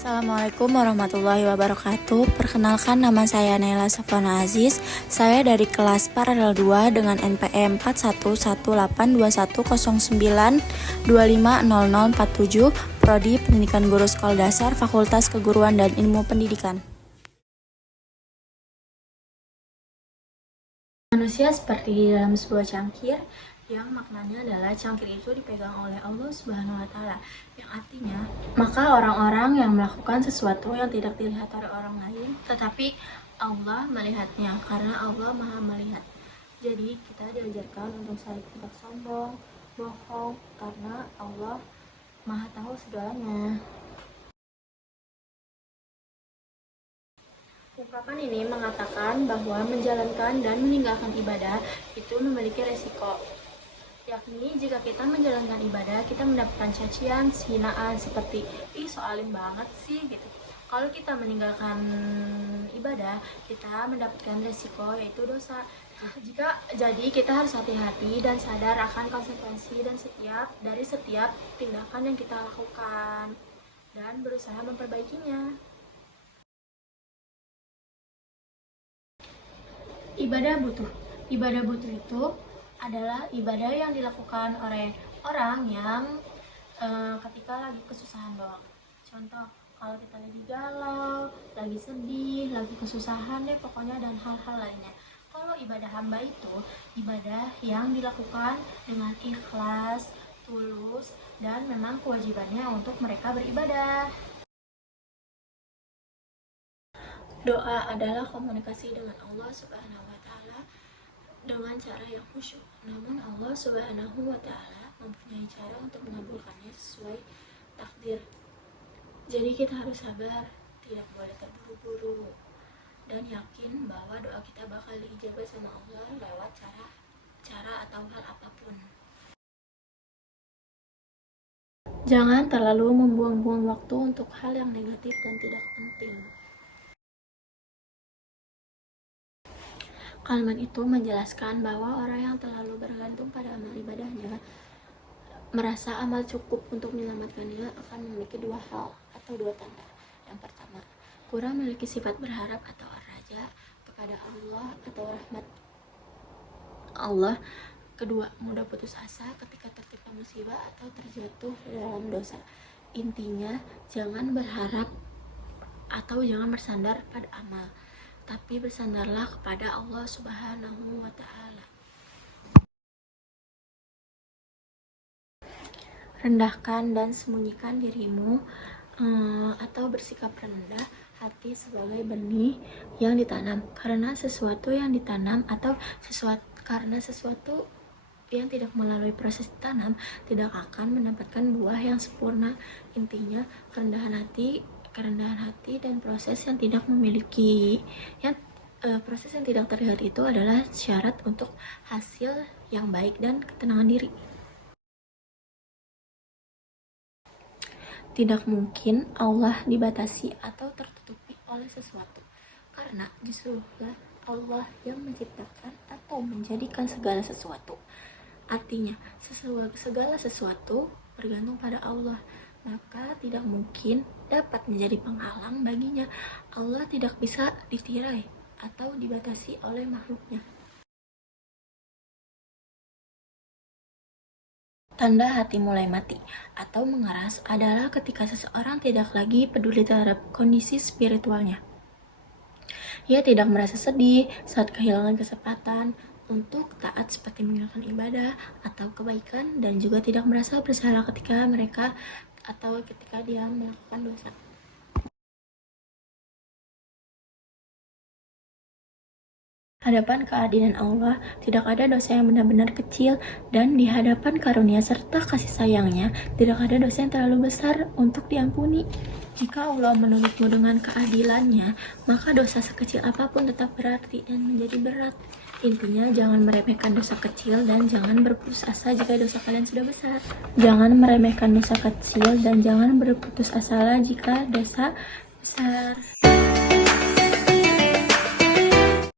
Assalamualaikum warahmatullahi wabarakatuh. Perkenalkan, nama saya Naila Safwana Aziz. Saya dari kelas Paralel 2 dengan NPM 41182109250047, Prodi Pendidikan Guru Sekolah Dasar, Fakultas Keguruan dan Ilmu Pendidikan. Manusia seperti di dalam sebuah cangkir, yang maknanya adalah cangkir itu dipegang oleh Allah Subhanahu wa Ta'ala, yang artinya maka orang-orang yang melakukan sesuatu yang tidak dilihat oleh orang lain, tetapi Allah melihatnya, karena Allah Maha Melihat. Jadi kita diajarkan untuk saling tidak sombong, bohong, karena Allah Maha Tahu segalanya. Ungkapan ini mengatakan bahwa menjalankan dan meninggalkan ibadah itu memiliki resiko, yakni jika kita menjalankan ibadah, kita mendapatkan cacian, hinaan seperti ih so alim banget sih gitu. Kalau kita meninggalkan ibadah, kita mendapatkan resiko yaitu dosa. Jadi kita harus hati-hati dan sadar akan konsekuensi dan dari setiap tindakan yang kita lakukan dan berusaha memperbaikinya. Ibadah butuh itu adalah ibadah yang dilakukan oleh orang yang ketika lagi kesusahan doang. Contoh, kalau kita lagi galau, lagi sedih, lagi kesusahan deh pokoknya, dan hal-hal lainnya. Kalau ibadah hamba itu ibadah yang dilakukan dengan ikhlas, tulus, dan memang kewajibannya untuk mereka beribadah. Doa adalah komunikasi dengan Allah Subhanahu wa Ta'ala dengan cara yang khusyuk. Namun Allah Subhanahu wa Ta'ala mempunyai cara untuk mengabulkannya sesuai takdir. Jadi kita harus sabar, tidak boleh terburu-buru, dan yakin bahwa doa kita bakal diijabah sama Allah lewat cara atau hal apapun. Jangan terlalu membuang-buang waktu untuk hal yang negatif dan tidak penting. Kalimat itu menjelaskan bahwa orang yang terlalu bergantung pada amal ibadahnya, merasa amal cukup untuk menyelamatkannya, akan memiliki dua hal atau dua tanda. Yang pertama, kurang memiliki sifat berharap atau raja kepada Allah atau rahmat Allah. Kedua, mudah putus asa ketika tertimpa musibah atau terjatuh dalam dosa. Intinya, jangan berharap atau jangan bersandar pada amal, tapi bersandarlah kepada Allah Subhanahu wa Ta'ala. Rendahkan dan sembunyikan dirimu atau bersikap rendah hati sebagai benih yang ditanam, karena sesuatu yang ditanam atau sesuatu yang tidak melalui proses ditanam tidak akan mendapatkan buah yang sempurna. Intinya kerendahan hati dan proses yang tidak terlihat itu adalah syarat untuk hasil yang baik dan ketenangan diri. Tidak mungkin Allah dibatasi atau tertutupi oleh sesuatu, karena justrulah Allah yang menciptakan atau menjadikan segala sesuatu. Artinya, segala sesuatu bergantung pada Allah, maka tidak mungkin dapat menjadi penghalang baginya. Allah tidak bisa ditirai atau dibatasi oleh makhluknya. Tanda hati mulai mati atau mengeras adalah ketika seseorang tidak lagi peduli terhadap kondisi spiritualnya. Ia tidak merasa sedih saat kehilangan kesempatan untuk taat seperti meninggalkan ibadah atau kebaikan, dan juga tidak merasa bersalah ketika dia melakukan dosa. Hadapan keadilan Allah, tidak ada dosa yang benar-benar kecil, dan di hadapan karunia serta kasih sayangnya, tidak ada dosa yang terlalu besar untuk diampuni. Jika Allah menuntutmu dengan keadilannya, maka dosa sekecil apapun tetap berarti dan menjadi berat. Intinya, jangan meremehkan dosa kecil dan jangan berputus asa jika dosa kalian sudah besar. Jangan meremehkan dosa kecil dan jangan berputus asa jika dosa besar.